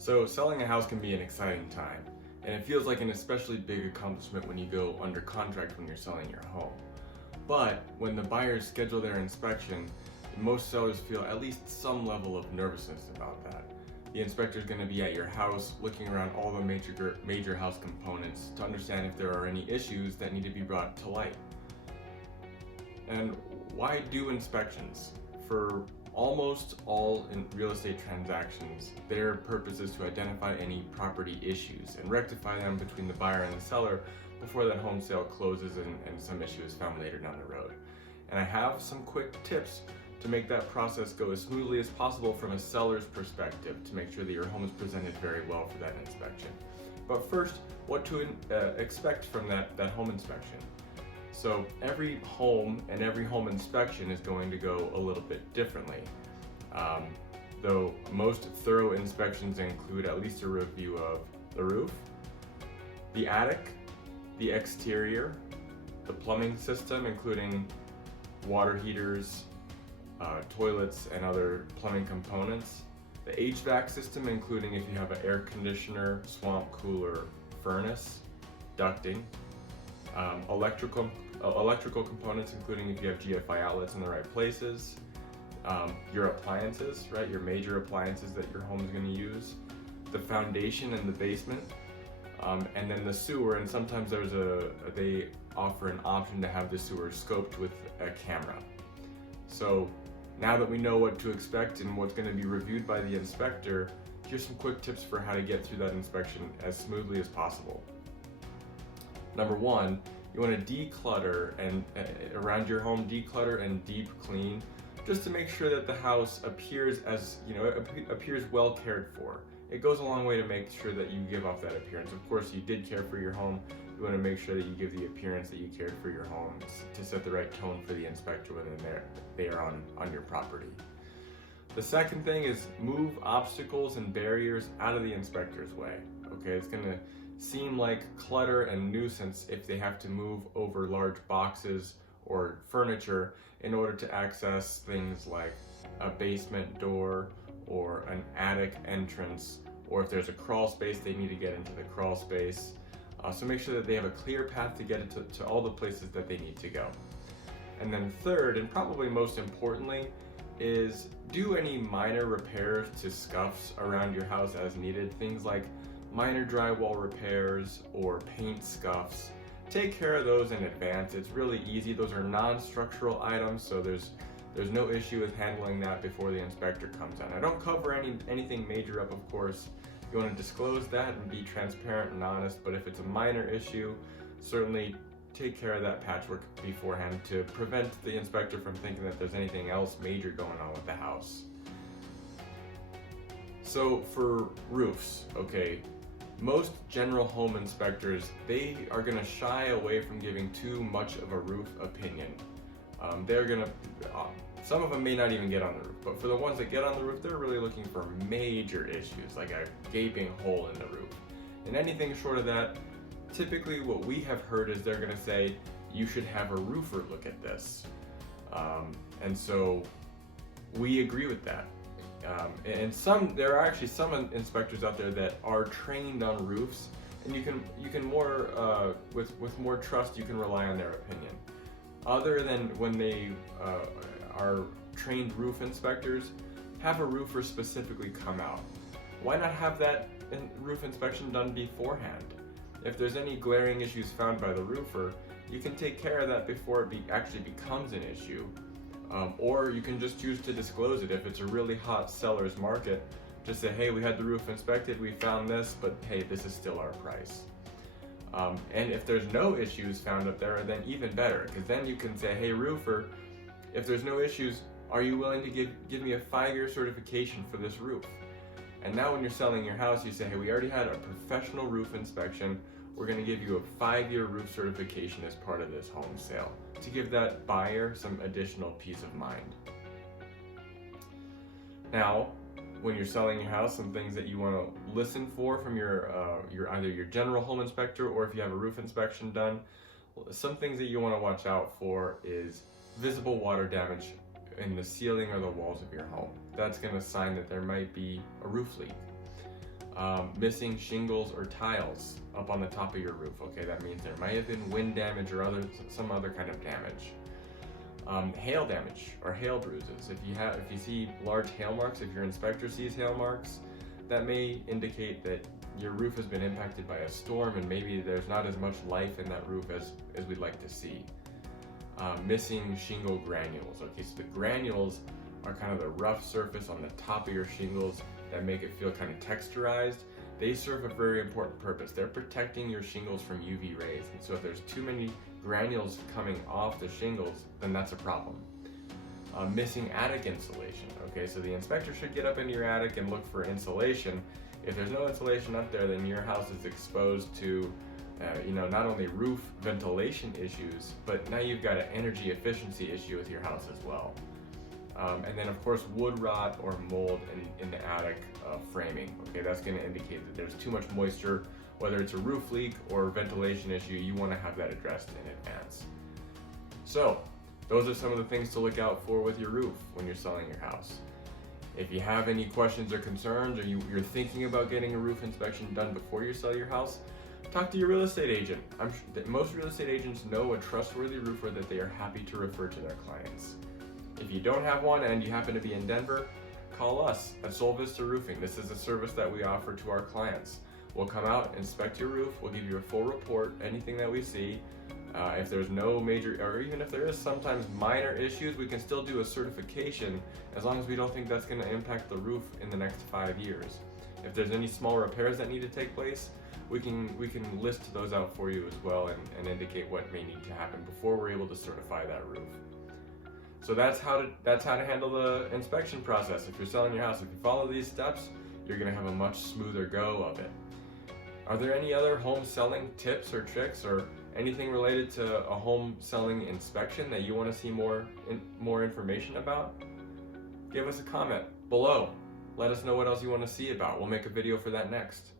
So selling a house can be an exciting time, and it feels like an especially big accomplishment when you go under contract when you're selling your home. But when the buyers schedule their inspection, most sellers feel at least some level of nervousness about that. The inspector is going to be at your house looking around all the major house components to understand if there are any issues that need to be brought to light. And why do inspections? For almost all in real estate transactions, their purpose is to identify any property issues and rectify them between the buyer and the seller before that home sale closes and some issue is found later down the road. And I have some quick tips to make that process go as smoothly as possible from a seller's perspective to make sure that your home is presented very well for that inspection. But first, what to expect from that home inspection. So every home and every home inspection is going to go a little bit differently. Though most thorough inspections include at least a review of the roof, the attic, the exterior, the plumbing system, including water heaters, toilets, and other plumbing components, the HVAC system, including if you have an air conditioner, swamp cooler, furnace, ducting, electrical components, including if you have GFI outlets in the right places, your appliances, right, your major appliances that your home is going to use, the foundation and the basement, and then the sewer. And sometimes they offer an option to have the sewer scoped with a camera. So now that we know what to expect and what's going to be reviewed by the inspector, here's some quick tips for how to get through that inspection as smoothly as possible. Number one, you want to declutter and around your home, declutter and deep clean, just to make sure that the house appears as, appears well cared for. It goes a long way to make sure that you give off that appearance. Of course, you did care for your home. You want to make sure that you give the appearance that you cared for your home to set the right tone for the inspector when they are on your property. The second thing is move obstacles and barriers out of the inspector's way. Okay, it's going to seem like clutter and nuisance if they have to move over large boxes or furniture in order to access things like a basement door or an attic entrance, or if there's a crawl space, they need to get into the crawl space. So make sure that they have a clear path to get to all the places that they need to go. And then third, and probably most importantly, is do any minor repairs to scuffs around your house as needed. Things like minor drywall repairs or paint scuffs. Take care of those in advance. It's really easy. Those are non-structural items, so there's no issue with handling that before the inspector comes in. I don't cover anything major up, of course. You want to disclose that and be transparent and honest, but if it's a minor issue, certainly take care of that patchwork beforehand to prevent the inspector from thinking that there's anything else major going on with the house. So for roofs, okay, most general home inspectors, they are going to shy away from giving too much of a roof opinion. Some of them may not even get on the roof, but for the ones that get on the roof, they're really looking for major issues like a gaping hole in the roof. And anything short of that, typically what we have heard is they're going to say, you should have a roofer look at this. And so we agree with that. And there are actually some inspectors out there that are trained on roofs, and you can more with more trust, you can rely on their opinion. Other than when they are trained roof inspectors, have a roofer specifically come out. Why not have that roof inspection done beforehand? If there's any glaring issues found by the roofer, you can take care of that before it actually becomes an issue. Or you can just choose to disclose it. If it's a really hot seller's market, just say, hey, we had the roof inspected, we found this, but hey, this is still our price. And if there's no issues found up there, then even better, because then you can say, hey, roofer, if there's no issues, are you willing to give me a 5-year certification for this roof? And now when you're selling your house, you say, hey, we already had a professional roof inspection. We're going to give you a 5-year roof certification as part of this home sale to give that buyer some additional peace of mind. Now, when you're selling your house, some things that you want to listen for from your either your general home inspector or if you have a roof inspection done, some things that you want to watch out for is visible water damage in the ceiling or the walls of your home. That's going to sign that there might be a roof leak. Missing shingles or tiles up on the top of your roof. Okay, that means there might have been wind damage or some other kind of damage. Hail damage or hail bruises. If you see large hail marks, if your inspector sees hail marks, that may indicate that your roof has been impacted by a storm and maybe there's not as much life in that roof as we'd like to see. Missing shingle granules. Okay, so the granules are kind of the rough surface on the top of your shingles that make it feel kind of texturized. They serve a very important purpose. They're protecting your shingles from UV rays. And so if there's too many granules coming off the shingles, then that's a problem. Missing attic insulation. Okay, so the inspector should get up into your attic and look for insulation. If there's no insulation up there, then your house is exposed to not only roof ventilation issues, but now you've got an energy efficiency issue with your house as well. And then of course wood rot or mold in the attic framing. Okay, that's going to indicate that there's too much moisture, whether it's a roof leak or a ventilation issue. You want to have that addressed in advance. So those are some of the things to look out for with your roof when you're selling your house. If you have any questions or concerns, or you're thinking about getting a roof inspection done before you sell your house, talk to your real estate agent. I'm sure that most real estate agents know a trustworthy roofer that they are happy to refer to their clients. If you don't have one and you happen to be in Denver, call us at Vista Roofing. This is a service that we offer to our clients. We'll come out, inspect your roof, we'll give you a full report, anything that we see. If there's no major, or even if there is sometimes minor issues, we can still do a certification as long as we don't think that's going to impact the roof in the next 5 years. If there's any small repairs that need to take place, we can list those out for you as well and indicate what may need to happen before we're able to certify that roof. So that's how to handle the inspection process. If you're selling your house, if you follow these steps, you're going to have a much smoother go of it. Are there any other home selling tips or tricks or anything related to a home selling inspection that you want to see more information about? Give us a comment below. Let us know what else you want to see about. We'll make a video for that next.